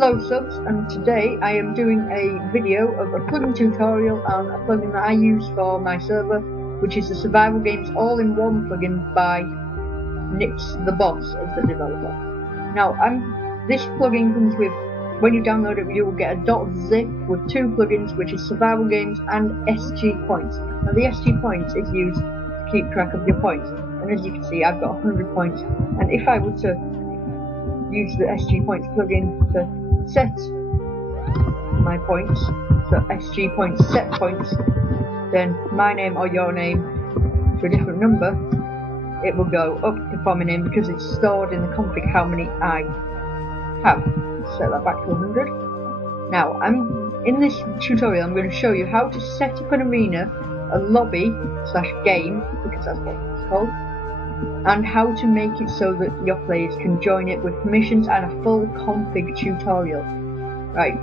Hello subs, and today I am doing a video of a plugin tutorial on a plugin that I use for my server, which is the Survival Games All-in-One plugin by NicksTheBoss as the developer. Now, this plugin comes with, when you download it, you will get a .zip with two plugins, which is Survival Games and SG Points. Now the SG Points is used to keep track of your points, and as you can see I've got 100 points, and if I were to use the SG Points plugin to set my points, so SG Points set points, then my name or your name to a different number, it will go up before my name because it's stored in the config how many I have. Set that back to 100. Now, in this tutorial I'm going to show you how to set up an arena, a lobby / game, because that's what it's called, and how to make it so that your players can join it with permissions and a full config tutorial. Right,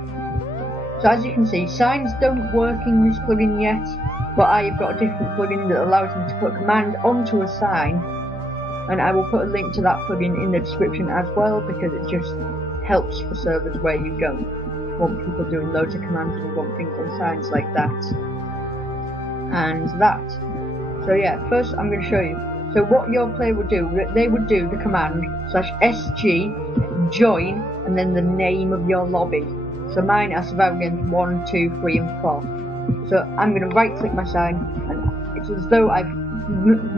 so as you can see, signs don't work in this plugin yet, but I've got a different plugin that allows me to put a command onto a sign, and I will put a link to that plugin in the description as well, because it just helps for servers where you don't want people doing loads of commands and you want things on signs like that and that. So yeah, first I'm going to show you. So what your player would do, they would do the command /SG join and then the name of your lobby. So mine are Survival Games 1, 2, 3 and 4. So I'm going to right click my sign, and it's as though I've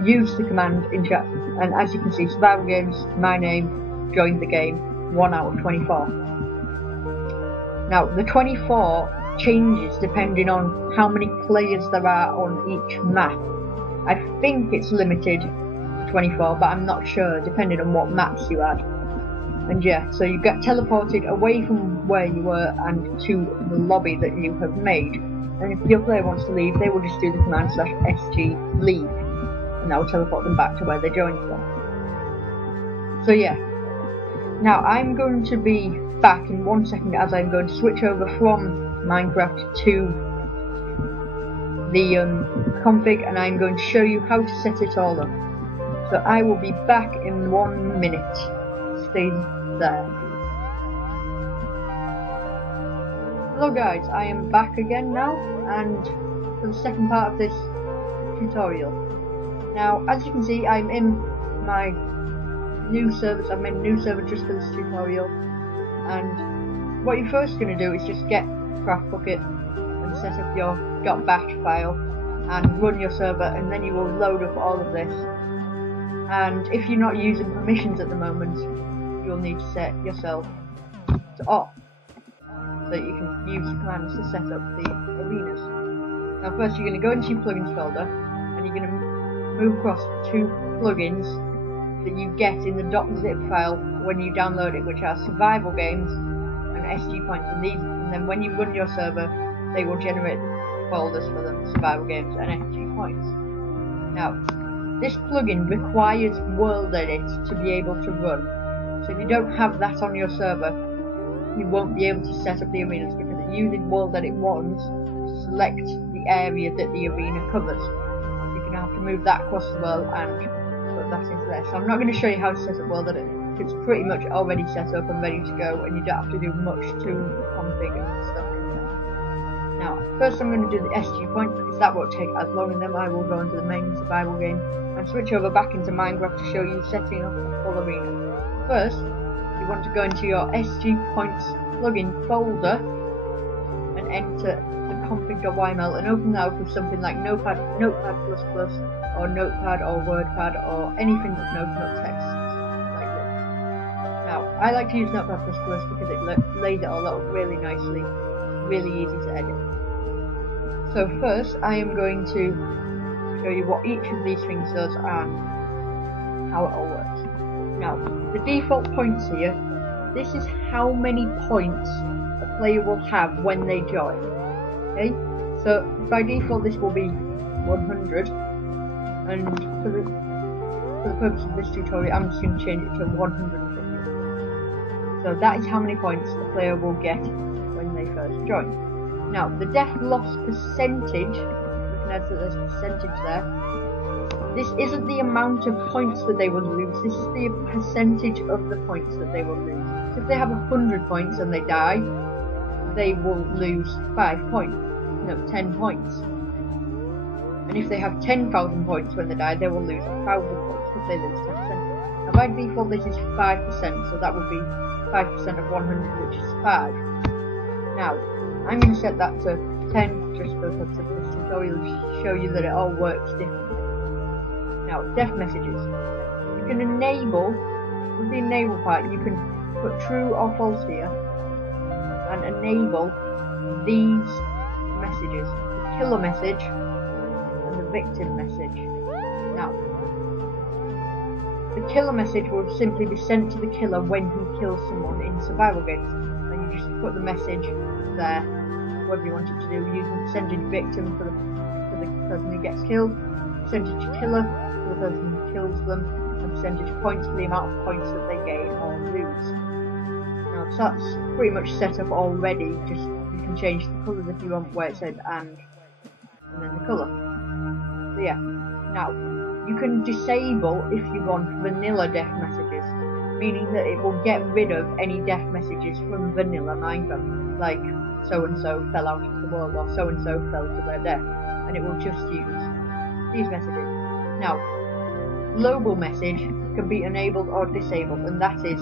used the command in chat, and as you can see, Survival Games, my name, joined the game, 1 out of 24. Now the 24 changes depending on how many players there are on each map. I think it's limited to 24, but I'm not sure, depending on what maps you add. And yeah, so you get teleported away from where you were and to the lobby that you have made. And if your player wants to leave, they will just do the command /SG leave, and that will teleport them back to where they joined from. So yeah, now I'm going to be back in 1 second as I'm going to switch over from Minecraft to the config, and I'm going to show you how to set it all up. So I will be back in 1 minute. Stay there. Hello guys, I am back again now, and for the second part of this tutorial. Now, as you can see, I'm in my new servers. I've made a new server just for this tutorial, and what you're first going to do is just get Craft Bucket and set up your .bash file and run your server, and then you will load up all of this. And if you're not using permissions at the moment, you'll need to set yourself to off so that you can use the commands to set up the arenas. Now first you're going to go into your plugins folder, and you're going to move across two plugins that you get in the .zip file when you download it, which are Survival Games and SG Points, and then when you run your server, they will generate folders for them, Survival Games and SG Points. Now, this plugin requires World Edit to be able to run. So if you don't have that on your server, you won't be able to set up the arenas, because it uses World Edit once to select the area that the arena covers. So you're going to have to move that across the world and put that into there. So I'm not going to show you how to set up World Edit. It's pretty much already set up and ready to go, and you don't have to do much to config and stuff in there. Now, first I'm going to do the SG point, because that won't take as long, and then I will go into the main survival game and switch over back into Minecraft to show you setting up a full arena. First, you want to go into your SG Points plugin folder and enter the config.yml and open that up with something like Notepad++, or Notepad or WordPad, or anything that's noting up text like this. Now, I like to use Notepad++ because it lays it all out really nicely, really easy to edit. So first, I am going to show you what each of these things does and how it all works. Now, the default points here, this is how many points a player will have when they join. Okay, so by default this will be 100, and for the purpose of this tutorial I'm just going to change it to 150. So that is how many points the player will get when they first join. Now, the death loss percentage, you can add that there's percentage there. this isn't the amount of points that they will lose, this is the percentage of the points that they will lose. So if they have 100 points and they die, they will lose 5 points, no, 10 points. And if they have 10,000 points when they die, they will lose 1,000 points if they lose 10%. Now by default this is 5%, so that would be 5% of 100, which is 5. Now, I'm going to set that to 10, just because this tutorial will show you that it all works differently. Now, death messages. You can enable, with the enable part, you can put true or false here, and enable these messages. The killer message, and the victim message. Now, the killer message will simply be sent to the killer when he kills someone in survival games. And you just put the message there, whatever you want it to do. You can send it victim for the person who gets killed, send it to killer for the person who kills them, and send it to points for the amount of points that they gain or lose. Now, so that's pretty much set up already. Just you can change the colours if you want, where it says and then the colour. So yeah. Now, you can disable, if you want, vanilla death messages, meaning that it will get rid of any death messages from vanilla Minecraft, like so-and-so fell out of the world, or so-and-so fell to their death, and it will just use these messages. Now, global message can be enabled or disabled, and that is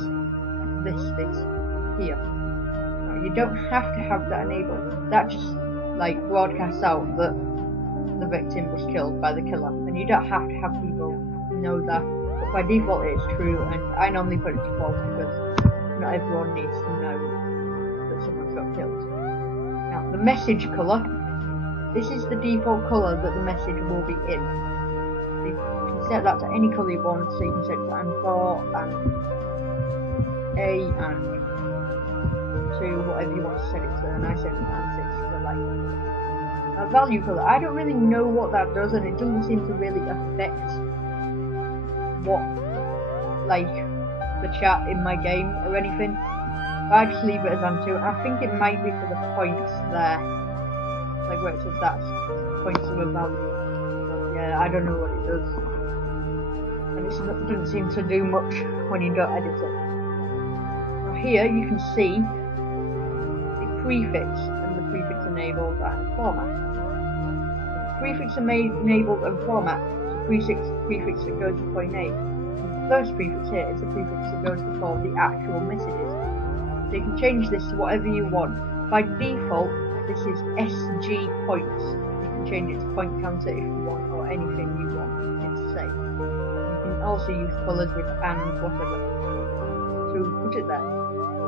this bit here. Now, you don't have to have that enabled, that just like broadcasts out that the victim was killed by the killer, and you don't have to have people know that, but by default it's true, and I normally put it to false because not everyone needs to know that someone's got killed. Now, the message colour, this is the default colour that the message will be in. You can set that to any colour you want, so you can set it to N4 and A and 2, whatever you want to set it to, and I set it to N6 to like value colour. I don't really know what that does, and it doesn't seem to really affect what, like, the chat in my game or anything. But I just leave it as N2. I think it might be for the points there, like where it says that's points of a value. But yeah, I don't know what it does, and it doesn't seem to do much when you don't edit it. Now here you can see the prefix and the prefix enabled and format. Prefix enabled and format is a prefix that goes before your name. And the first prefix here is the prefix that goes before the actual messages. So you can change this to whatever you want. By default, this is SG points. You can change it to point counter if you want, or anything you want it to say. You can also use colours with and whatever to put it there.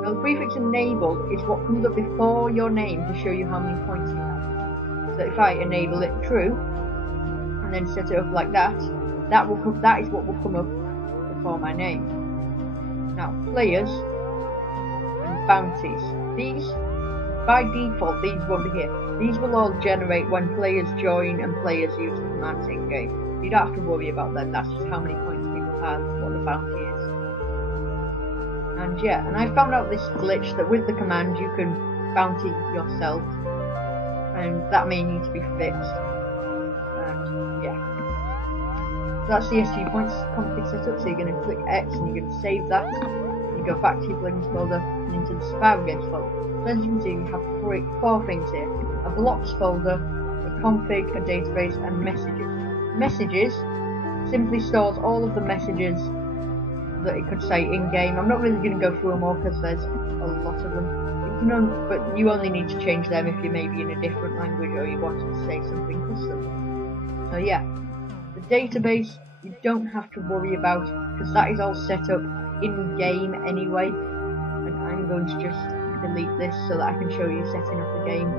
Now the prefix enabled is what comes up before your name to show you how many points you have. So if I enable it true, and then set it up like that, that is what will come up before my name. Now, players and bounties. These, by default, these won't be here. These will all generate when players join and players use the commands in game. You don't have to worry about them, that's just how many points people have, what the bounty is. And yeah, and I found out this glitch that with the command you can bounty yourself, and that may need to be fixed. And yeah, so that's the SG points config setup. So you're going to click X and you're going to save that. You go back to your plugins folder and into the survival games folder. So as you can see, we have four things here: a blocks folder, a config, a database, and messages. Messages simply stores all of the messages that it could say in game. I'm not really going to go through them all because there's a lot of them. But you only need to change them if you're maybe in a different language or you want to say something custom. So yeah, the database you don't have to worry about because that is all set up in game anyway. And I'm going to just delete this so that I can show you setting up the game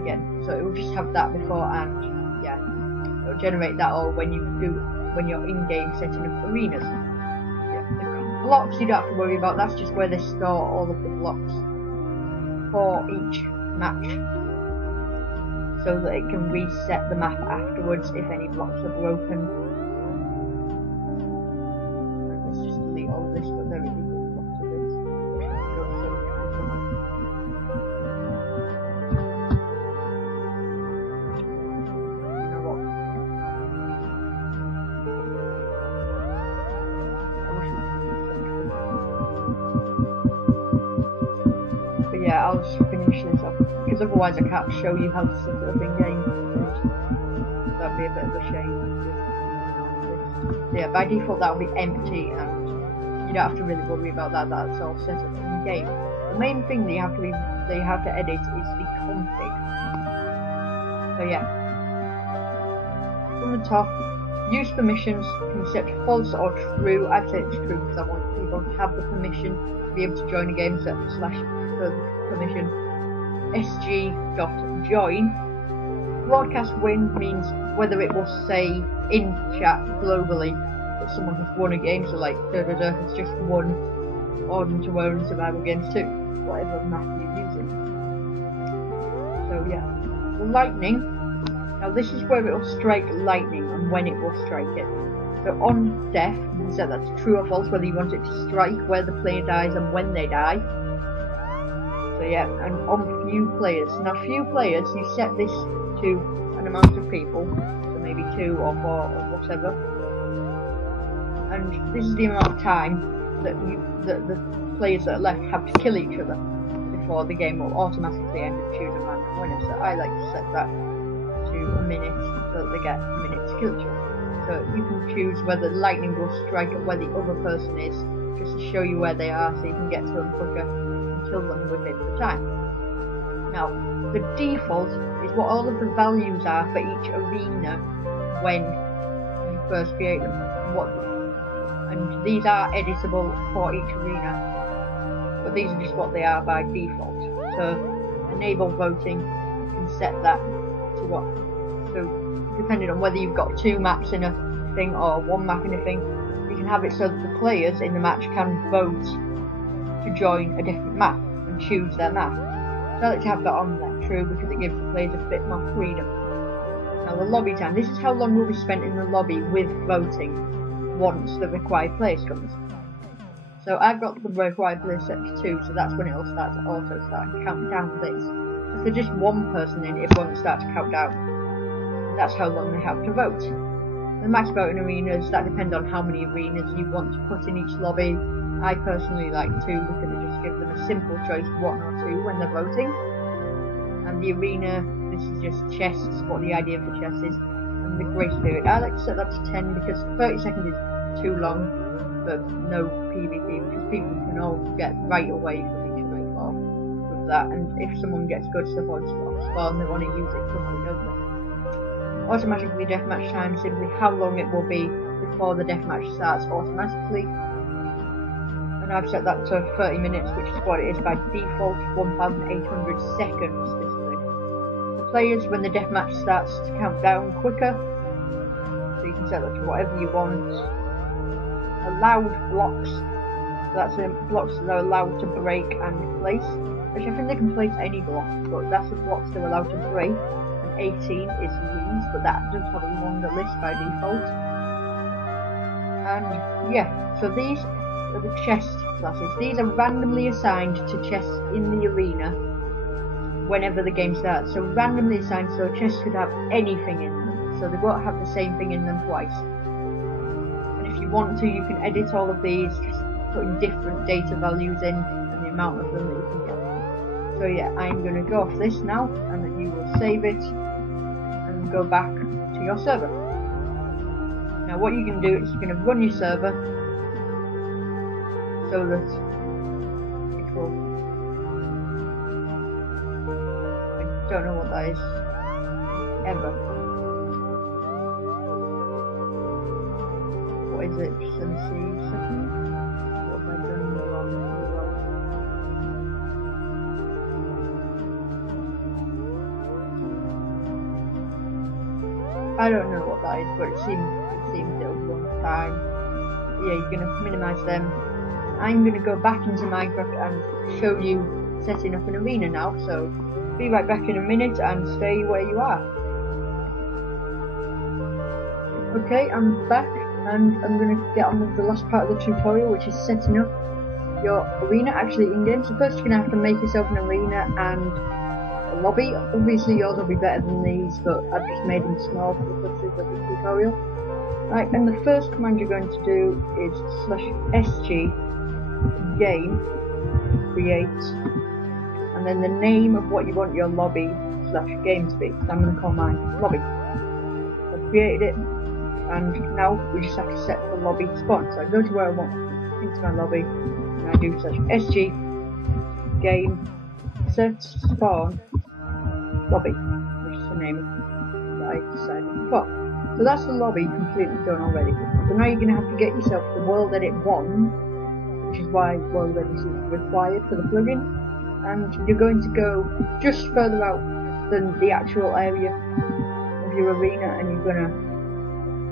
again. So it will just have that before, and yeah, it will generate that all when you're in game setting up arenas. Yeah, the blocks you don't have to worry about. That's just where they store all of the blocks for each match, so that it can reset the map afterwards if any blocks are broken. Let's just delete all this, but there is lots of this. You know what? finish this off, because otherwise I can't show you how to set it up in game. That'd be a bit of a shame. Yeah, by default that will be empty, and you don't have to really worry about that. That's all set up in game. The main thing that you have to edit is the config. So yeah, from the top, use permissions can be set to false or true. I've set it to true because I want people to have the permission to be able to join a game. Set /permission sg.join. Broadcast win means whether it will say in chat globally that someone has won a game, so like has just won Order to Own Survival Games 2, whatever map you're using. So yeah, lightning. Now this is where it will strike lightning and when it will strike it. So on death, you can set that to true or false, whether you want it to strike where the player dies and when they die. So yeah, and on few players. Now few players, you set this to an amount of people, so maybe 2 or 4 or whatever. And this is the amount of time that the players that are left have to kill each other before the game will automatically end and choose a random winner. So I like to set that to a minute so that they get a minute to kill each other. So you can choose whether lightning will strike at where the other person is, just to show you where they are so you can get to them quicker and kill them within the time. Now, the default is what all of the values are for each arena when you first create them. And these are editable for each arena, but these are just what they are by default. So enable voting, you can set that to what. So depending on whether you've got 2 maps in a thing or 1 map in a thing, you can have it so that the players in the match can vote to join a different map and choose their map. So I like to have that on there, true, because it gives the players a bit more freedom. Now the lobby time, this is how long will be spent in the lobby with voting once the required place comes. So I've got the required place set to 2, so that's when it will start to auto start and count down this. If there's just 1 person in, it won't start to count down. And that's how long they have to vote. The max voting arenas, that depends on how many arenas you want to put in each lobby. I personally like 2 because it just gives them a simple choice, 1 or 2 when they're voting. And the arena, this is just chests, what the idea for chests is. And the grace period, I like to set that to 10 because 30 seconds is too long for no PvP, because people can all get right away from each other with that, and if someone gets good stuff on spawn, they want to use it quickly, don't they? Automatically deathmatch time, simply how long it will be before the deathmatch starts automatically. And I've set that to 30 minutes, which is what it is by default, 1800 seconds this thing. The players, when the deathmatch starts to count down quicker, so you can set that to whatever you want. Allowed blocks, so that's blocks that are allowed to break and place. Actually, I think they can place any block, but that's the blocks they're allowed to break. And 18 is these, but that does have a longer list by default. And yeah, so these are the chest classes. These are randomly assigned to chests in the arena whenever the game starts. So randomly assigned, so chests could have anything in them, so they won't have the same thing in them twice. If you want to, you can edit all of these, just putting different data values in and the amount of them that you can get. So yeah, I'm going to go off this now, and then you will save it and go back to your server. Now what you can do is you're going to run your server so that it will... I don't know what that is. Ever. What is it? Just let me see. Second. What have I done wrong? I don't know what that is, but it seems it'll run fine. Yeah, you're gonna minimize them. I'm gonna go back into Minecraft and show you setting up an arena now. So be right back in a minute and stay where you are. Okay, I'm back. And I'm going to get on with the last part of the tutorial, which is setting up your arena actually in-game. So first you're going to have to make yourself an arena and a lobby. Obviously yours will be better than these, but I've just made them small for the purposes of the tutorial. Right, and the first command you're going to do is /sg game create and then the name of what you want your lobby/game to be. So I'm going to call mine lobby. I've created it, and now we just have to set the lobby spawn. So I go to where I want into my lobby, and I do /sg game set spawn lobby, which is the name that I decided before. So that's the lobby completely done already. So now you're going to have to get yourself the world edit 1, which is why world edit is required for the plugin, and you're going to go just further out than the actual area of your arena, and you're going to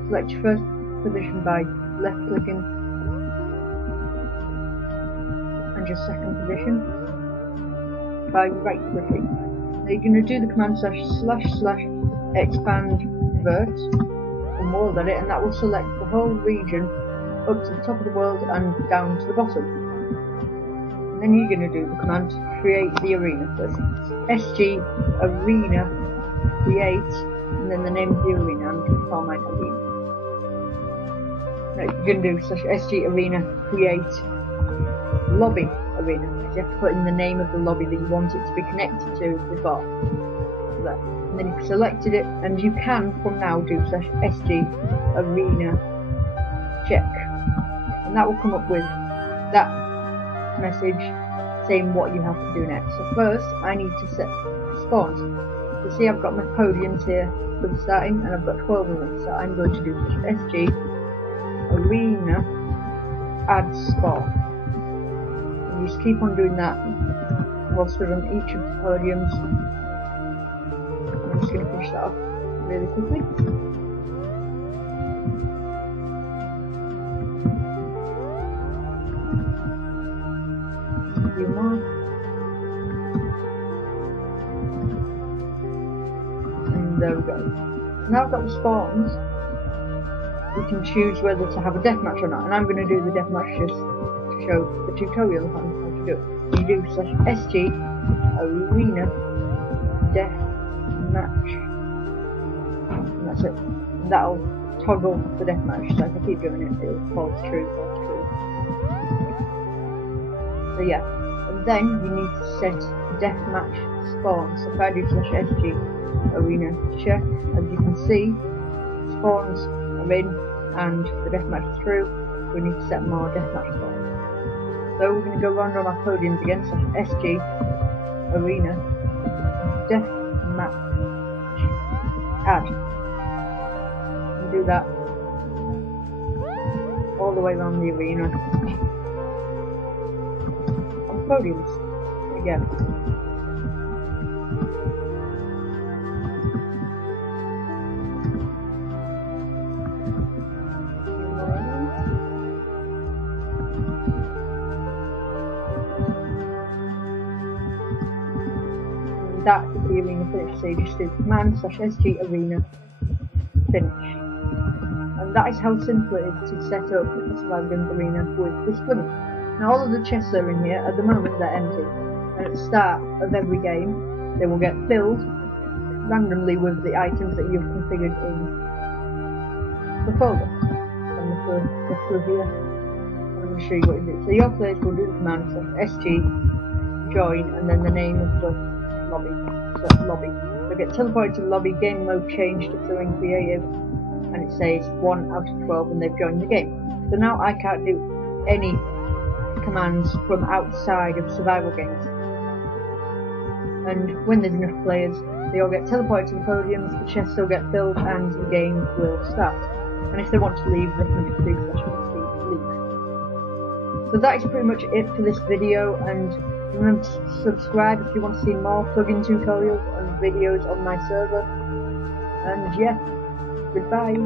select your first position by left clicking, and your second position by right clicking. Now you're going to do the command //expand vert and world edit, and that will select the whole region up to the top of the world and down to the bottom. And then you're going to do the command create the arena. So it's SG arena create, and then the name of the arena. I'm going to call mine arena. Now you're going to do /SG arena create lobby arena, because you have to put in the name of the lobby that you want it to be connected to before. There. And then you've selected it, and you can from now do /SG arena check, and that will come up with that message saying what you have to do next. So first I need to set spawns. You see I've got my podiums here for the starting, and I've got 12 of them, so I'm going to do /SG arena add spawn. And you just keep on doing that whilst we're on each of the podiums. I'm just going to finish that off really quickly. A few more. And there we go. Now I've got the spawns, we can choose whether to have a deathmatch or not. And I'm going to do the deathmatch just to show the tutorial on how to do it. You do /SG arena deathmatch, and that's it. And that'll toggle the deathmatch. So if I keep doing it, it'll false true, false true. So yeah, and then you need to set deathmatch spawn. So if I do /SG arena check, as you can see, spawns are in and the deathmatch is through. We need to set more deathmatch spawns. So we're going to go round on our podiums again, /SG arena deathmatch add, and do that all the way around the arena on podiums again. That is the arena finished. So you just do command /SG arena finish. And that is how simple it is to set up the Survival Games arena with this plugin. Now all of the chests are in here, at the moment they're empty. And at the start of every game, they will get filled randomly with the items that you've configured in the folder. And the through here, I'm going to show you what it is. So your players will do the command /SG join, and then the name of the lobby. So that's lobby. They'll get teleported to the lobby, game mode changed to filling creative, and it says 1 out of 12 and they've joined the game. So now I can't do any commands from outside of survival games. And when there's enough players, they all get teleported to the podiums, the chests will get filled, and the game will start. And if they want to leave, they can just do /leave. So that is pretty much it for this video, and remember to subscribe if you want to see more plugin tutorials and videos on my server. And yeah, goodbye.